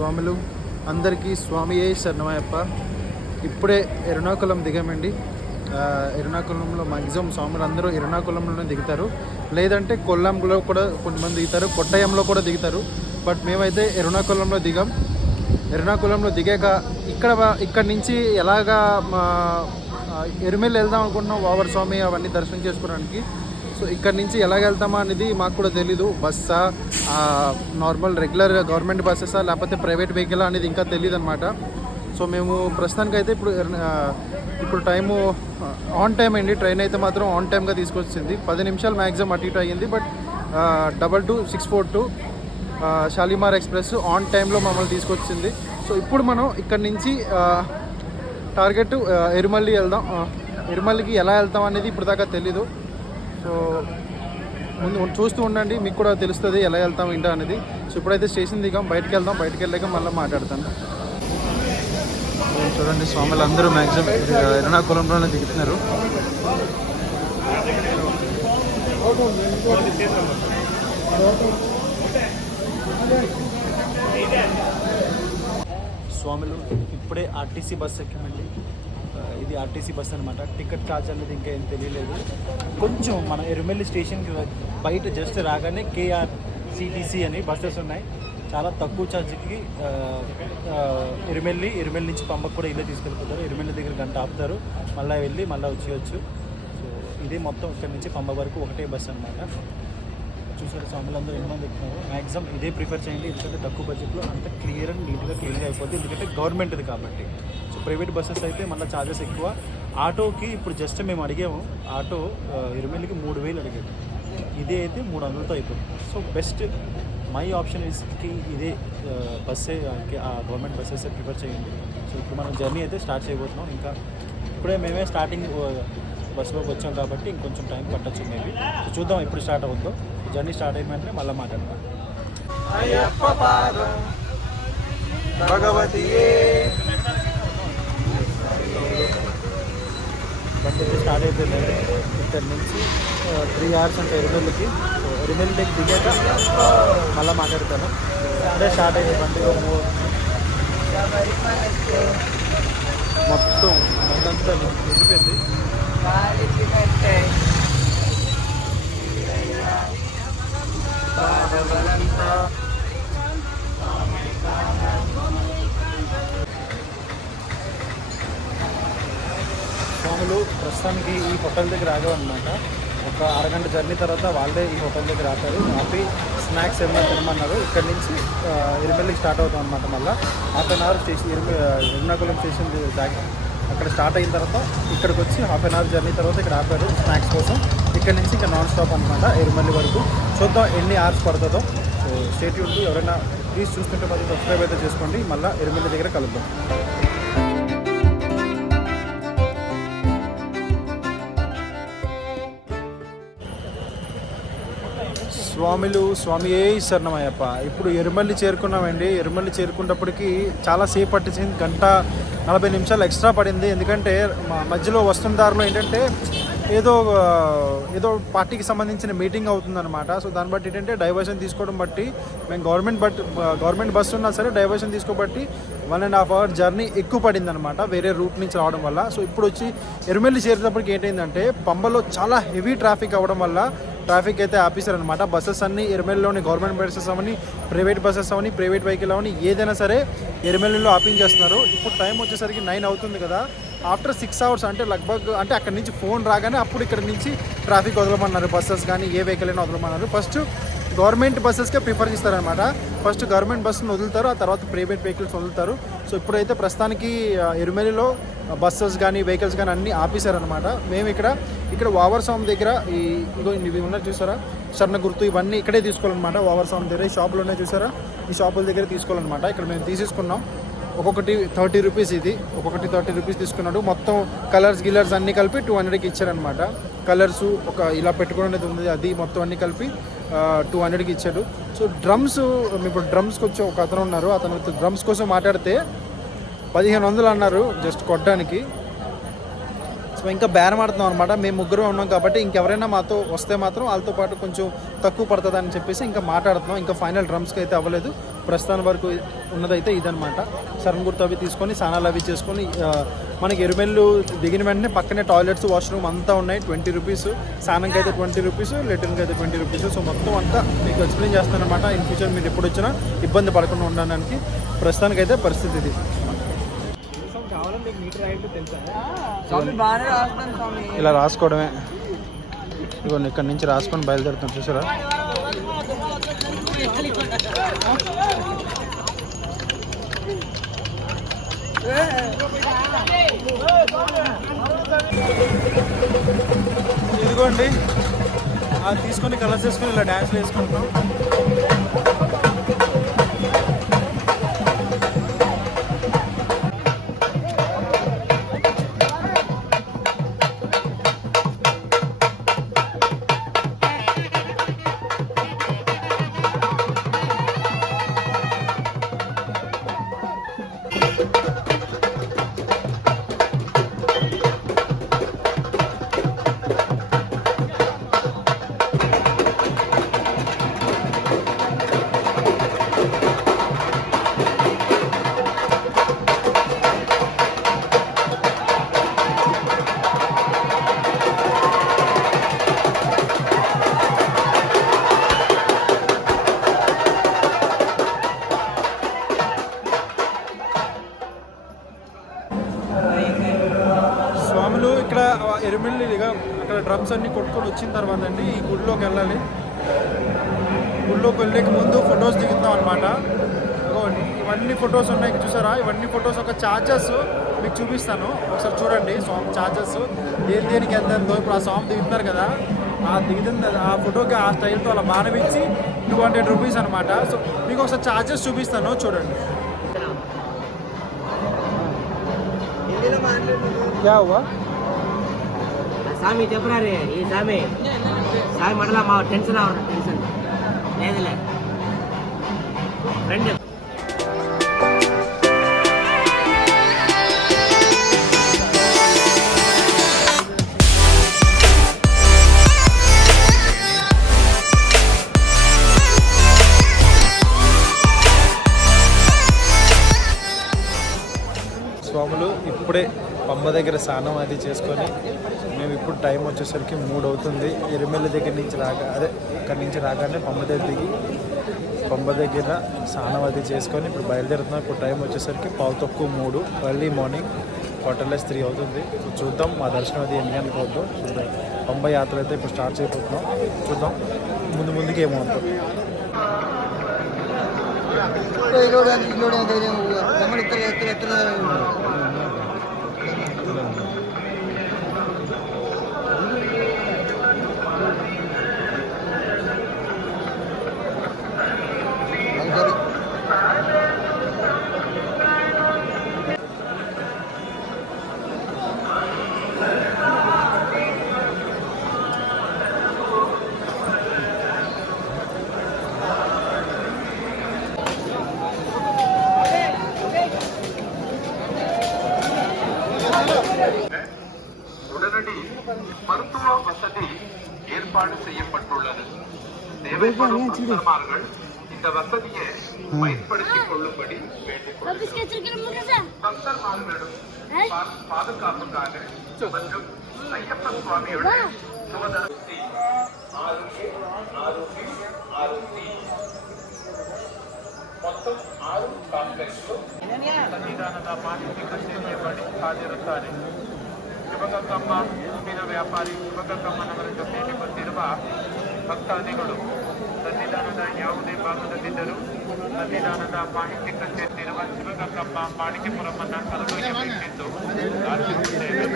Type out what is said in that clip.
స్వాములు అందరికీ స్వామియే శరణమయ్యప్ప. ఇప్పుడే ఎర్నాకుళం దిగామండి. ఎర్నాకుళంలో మ్యాక్సిమం స్వాములు అందరూ ఎర్నాకుళంలోనే దిగుతారు, లేదంటే కొల్లంలో కూడా కొంతమంది దిగుతారు, కొట్టయంలో కూడా దిగుతారు. బట్ మేమైతే ఎర్నాకుళంలో దిగాం. ఎర్నాకుళంలో దిగాక ఇక్కడ నుంచి ఎలాగా ఎరుమెల్లి వెళ్దాం అనుకుంటున్నాం, వావర్ స్వామి అవన్నీ దర్శనం చేసుకోవడానికి. సో ఇక్కడ నుంచి ఎలాగ వెళ్తామా అనేది మాకు కూడా తెలీదు. బస్సా, నార్మల్ రెగ్యులర్ గవర్నమెంట్ బస్సెసా, లేకపోతే ప్రైవేట్ వెహికల్ అనేది ఇంకా తెలియదు అనమాట. సో మేము ప్రస్తుతానికైతే ఇప్పుడు టైము ఆన్ టైం అండి. ట్రైన్ అయితే మాత్రం ఆన్ టైమ్గా తీసుకొచ్చింది. 10 నిమిషాలు మ్యాక్సిమం అటు ఇటు అయ్యింది. బట్ 22642 షాలిమార్ ఎక్స్ప్రెస్ ఆన్ టైంలో మమ్మల్ని తీసుకొచ్చింది. సో ఇప్పుడు మనం ఇక్కడ నుంచి టార్గెట్ ఎరుమల్లి వెళ్దాం. ఎరుమల్లికి ఎలా వెళ్తాం అనేది ఇప్పుడు దాకా తెలీదు. సో ముందు చూస్తూ ఉండండి, మీకు కూడా తెలుస్తుంది ఎలా వెళ్తాం ఏంటో అనేది. సో ఇప్పుడైతే స్టేషన్ దిగాం, బయటకు వెళ్దాం. బయటకు వెళ్ళాక మళ్ళీ మాట్లాడతాను. చూడండి, స్వాములు అందరూ మ్యాక్సిమం ఎర్నాకుళంలోనే దిగుతున్నారు. స్వాములు ఇప్పుడే ఆర్టీసీ బస్ ఎక్కామండి. ఇది ఆర్టీసీ బస్ అనమాట. టికెట్ ఛార్జ్ అనేది ఇంకా ఏం తెలియలేదు. కొంచెం మన ఎరుమెల్లి స్టేషన్కి బయట జస్ట్ రాగానే కేఆర్సిటీసీ అని బస్సెస్ ఉన్నాయి. చాలా తక్కువ ఛార్జ్కి ఎరుమెల్లి నుంచి పంపకు కూడా ఇల్లే తీసుకెళ్ళిపోతారు. ఎరుమెల్లి దగ్గర గంట ఆపుతారు, మళ్ళీ వెళ్ళి మళ్ళీ వచ్చేయచ్చు. సో ఇది మొత్తం ఇక్కడ నుంచి పంప వరకు ఒకటే బస్ అనమాట. చూసారు స్వాములందరూ ఎంతమంది ఎక్కుతున్నారు. మ్యాక్సిమం ఇదే ప్రిఫర్ చేయండి, ఎందుకంటే తక్కువ బడ్జెట్లో అంత క్లియర్ అండ్ నీట్గా క్లీన్గా అయిపోద్ది. ఎందుకంటే గవర్నమెంట్ది కాబట్టి. సో ప్రైవేట్ బస్సెస్ అయితే మళ్ళీ ఛార్జెస్ ఎక్కువ. ఆటోకి ఇప్పుడు జస్ట్ మేము అడిగాము, ఆటో ఎరుమెల్లికి 3000 అడిగాడు. ఇదే అయితే 300తో అయిపోతుంది. సో బెస్ట్ మై ఆప్షన్ ఇస్కి ఇదే బస్సే, గవర్నమెంట్ బస్సెస్ ప్రిఫర్ చేయండి. సో ఇప్పుడు మనం జర్నీ అయితే స్టార్ట్ చేయబోతున్నాం. ఇంకా ఇప్పుడే మేమే స్టార్టింగ్ బస్సులోకి వచ్చాం కాబట్టి ఇంకొంచెం టైం పట్టచ్చు మేబీ. సో చూద్దాం ఎప్పుడు స్టార్ట్ అవుతుందో. జర్నీ స్టార్ట్ అయిపోయింటే మళ్ళీ మాట్లాడతాం. బండి స్టార్ట్ అయిపోయింది. ఇక్కడ నుంచి 3 hours అంటే ఎరుమెల్లికి. సో ఎరుమెల్లికి దిగాక మళ్ళీ మాట్లాడతాను. అదే స్టార్ట్ అయ్యే బండి మొత్తం బండంతా నిండిపోయింది. స్వాములు ప్రస్తుతానికి ఈ హోటల్ దగ్గర ఆగామన్నమాట. ఒక అరగంట జర్నీ తర్వాత వాళ్ళే ఈ హోటల్ దగ్గర ఆపారు. ఆపి స్నాక్స్ ఏమైనా తినమన్నారు. ఇక్కడ నుంచి ఎరుమెల్లికి స్టార్ట్ అవుతాం అనమాట. మళ్ళీ 1/2 hour స్టేషన్ ఎర్నాకుళం స్టేషన్ దాకా అక్కడ స్టార్ట్ అయిన తర్వాత ఇక్కడికి వచ్చి 1/2 hour జర్నీ తర్వాత ఇక్కడ ఆపారు స్నాక్స్ కోసం. ఇక్కడ నుంచి ఇంకా నాన్ స్టాప్ అనమాట ఎరుమెల్లి వరకు. చూద్దాం ఎన్ని hours పడుతుందో. So stay tune. ఎవరైనా ప్లీజ్ చూస్తుంటే మాత్రం సబ్స్క్రైబ్ అయితే చేసుకోండి. మళ్ళీ ఎరుమెల్లి దగ్గర కలుద్దాం. స్వామియే శరణమయ్యప్ప. ఇప్పుడు ఎరుమల్లి చేరుకున్నామండి. ఎరుమల్లి చేరుకున్నప్పటికీ చాలా సేపు పట్టించింది. 1:40 నిమిషాలు ఎక్స్ట్రా పడింది. ఎందుకంటే మధ్యలో వస్తున్న దారిలో ఏంటంటే ఏదో పార్టీకి సంబంధించిన మీటింగ్ అవుతుందన్నమాట. సో దాన్ని బట్టి ఏంటంటే డైవర్షన్ తీసుకోవడం బట్టి మేము గవర్నమెంట్ బస్సు ఉన్నా సరే డైవర్షన్ తీసుకోబట్టి 1.5 hour జర్నీ ఎక్కువ పడింది అనమాట, వేరే రూట్ నుంచి రావడం వల్ల. సో ఇప్పుడు వచ్చి ఎరుమెల్లి చేరేటప్పటికి ఏంటంటే పంబలో చాలా హెవీ ట్రాఫిక్ అవ్వడం వల్ల ట్రాఫిక్ అయితే ఆపేశారనమాట. బస్సెస్ అన్నీ ఎరుమెల్లిలోని గవర్నమెంట్ బస్సెస్ అవని, ప్రైవేట్ బస్సెస్ అవని, ప్రైవేట్ వెహికల్ అవని ఏదైనా సరే ఎరుమెల్లిలో ఆపించేస్తున్నారు. ఇప్పుడు టైం వచ్చేసరికి 9 అవుతుంది కదా. ఆఫ్టర్ 6 hours అంటే అంటే అక్కడి నుంచి ఫోన్ రాగానే అప్పుడు ఇక్కడ నుంచి ట్రాఫిక్ వదలమన్నారు. బస్సెస్ కానీ ఏ వెహికల్ అయినా వదలమన్నారు. ఫస్ట్ గవర్నమెంట్ బస్సెస్కే ప్రిఫర్ చేస్తారనమాట. ఫస్ట్ గవర్నమెంట్ బస్సును వదులుతారు, ఆ తర్వాత ప్రైవేట్ వెహికల్స్ వదులుతారు. సో ఇప్పుడైతే ప్రస్తుతానికి ఎరుమెల్లిలో బస్సెస్ కానీ వెహికల్స్ కానీ అన్నీ ఆపేశారనమాట. మేము ఇక్కడ వావర్ స్వామి దగ్గర ఇవి ఉన్నది చూసారా, స్వర్ణ గుర్తు ఇవన్నీ ఇక్కడే తీసుకోవాలన్నమాట. వావర్ స్వామి దగ్గర ఈ షాపులు ఉన్నాయి చూసారా, ఈ షాపుల దగ్గర తీసుకోవాలన్నమాట. ఇక్కడ మేము తీసేసుకున్నాం. ఒక్కొక్కటి 30 రూపీస్. ఇది ఒక్కొక్కటి 30 రూపీస్ తీసుకున్నాడు. మొత్తం కలర్స్ అన్నీ కలిపి 200కి ఇచ్చారనమాట. కలర్సు ఒక ఇలా పెట్టుకునేది ఉంది, అది మొత్తం అన్నీ కలిపి 200కి ఇచ్చాడు. సో డ్రమ్స్, ఇప్పుడు డ్రమ్స్కి వచ్చి ఒక అతను ఉన్నారు. అతను డ్రమ్స్ కోసం మాట్లాడితే 1500 అన్నారు జస్ట్ కొట్టడానికి. సో ఇంకా బేరం ఆడుతున్నాం అనమాట. మేము ముగ్గురు ఉన్నాం కాబట్టి ఇంకెవరైనా మాతో వస్తే మాత్రం వాళ్ళతో పాటు కొంచెం తక్కువ పడుతుంది అని చెప్పేసి ఇంకా మాట్లాడుతున్నాం. ఇంకా ఫైనల్ డ్రమ్స్కి అయితే అవ్వలేదు. ప్రస్తుతానికి వరకు ఉన్నదైతే ఇదనమాట. సరంగుర్తు అవి తీసుకొని స్నానాలు అవి చేసుకొని మనకి ఎరుమెల్లు దిగిన వెంటనే పక్కనే టాయిలెట్స్ వాష్రూమ్ అంతా ఉన్నాయి. 20 రూపీస్, స్నానంకి అయితే 20 రూపీస్, లెటర్కి అయితే 20 రూపీస్. సో మొత్తం అంతా మీకు ఎక్స్ప్లెయిన్ చేస్తాను అనమాట. ఇన్ ఫ్యూచర్ మీరు ఎప్పుడు వచ్చినా ఇబ్బంది పడకుండా ఉండడానికి ప్రస్తుతానికైతే పరిస్థితి ఇది. ఇలా రాసుకోవడమే. ఇదిగోండి ఇక్కడ నుంచి రాసుకొని బయలుదేరుతాం చూసారా. ఇదిగోండి అది తీసుకొని కలర్స్ వేసుకొని ఇలా డ్యాన్స్లు వేసుకుంటున్నాం. స్వాములు ఇక్కడ ఎరుమెల్లిగా అక్కడ డ్రమ్స్ అన్ని కొట్టుకొని వచ్చిన తర్వాత అండి ఈ గుడిలోకి వెళ్ళాలి. గుడిలోకి వెళ్ళేకి ముందు ఫొటోస్ దిగుతాం అనమాట. ఇవన్నీ ఫొటోస్ ఉన్నాయి చూసారా. ఇవన్నీ ఫొటోస్ ఒక ఛార్జెస్ మీకు చూపిస్తాను, ఒకసారి చూడండి. స్వామి ఛార్జెస్ దేనికి ఎంతో. ఇప్పుడు ఆ స్వామి దిగుతున్నారు కదా, ఆ దిగుతుంది ఆ ఫోటోకి ఆ స్టైల్తో అలా మానవిచ్చి 200 రూపీస్ అనమాట. సో మీకు ఒకసారి ఛార్జెస్ చూపిస్తాను చూడండి. क्या हुआ సామి చెప్పరా రే ఈ సామి సామి మండల మా టెన్షన్ అవరు టెన్షన్ లేదులే ఫ్రెండ్ స్వాములు ఇప్పుడే పంబ దగ్గర స్నానం అది చేసుకొని మేము ఇప్పుడు టైం వచ్చేసరికి 3 అవుతుంది. ఎరుమెల్లి దగ్గర నుంచి అక్కడి నుంచి రాగానే పంబ దగ్గర దిగి పంబ దగ్గర స్నానం అది చేసుకొని ఇప్పుడు బయలుదేరుతున్నాం. ఇప్పుడు టైం వచ్చేసరికి 2:03 ఎర్లీ మార్నింగ్ 2:45 అవుతుంది. చూద్దాం మా దర్శనం అది ఎన్ని గంటలకు అవుతుందో చూద్దాం. పంబ యాత్ర అయితే ఇప్పుడు స్టార్ట్ చేయబోతున్నాం. చూద్దాం ముందుకి ఏమవుతుందో. உடனடி மருத்துவ வசதி ஏற்பாடு செய்யப்பட்டுள்ளது. தேவைப்படும் பக்தர்கள் இந்த வசதியை பயன்படுத்திக் கொள்ளும்படி வேண்டுகொள்கிறோம். பக்தர்மார்களிடம் பாதுகாப்புக்காக மற்றும் ஐயப்ப சுவாமியுடைய சுவதர்த்தி మొత్తం 6 కాంప్లెక్స్లు సన్నిధానದ ಮಾಹಿತಿ ಕಚೇರಿಯಲ್ಲಿ ಹಾಜರಿರುತ್ತಾರೆ. ಶಿವಗಂಗಮ್ಮ ಹೂವಿನ ವ್ಯಾಪಾರಿ ಶಿವಗಂಗಮ್ಮನವರ ಜೊತೆಯಲ್ಲಿ ಬಂದಿರುವ ಭಕ್ತಾದಿಗಳು ಸನ್ನಿಧಾನದ ಯಾವುದೇ ಭಾಗದಲ್ಲಿದ್ದರೂ ಸನ್ನಿಧಾನದ ಮಾಹಿತಿ ಕಚೇರಿಯಿರುವ ಶಿವಗಂಗಮ್ಮ ಮಾಣಿಕ್ಯಪುರಮನ್ನ ಕರೆದೊಯ್ಯಬೇಕೆಂದು ಪ್ರಾರ್ಥಿಸುತ್ತೇವೆ.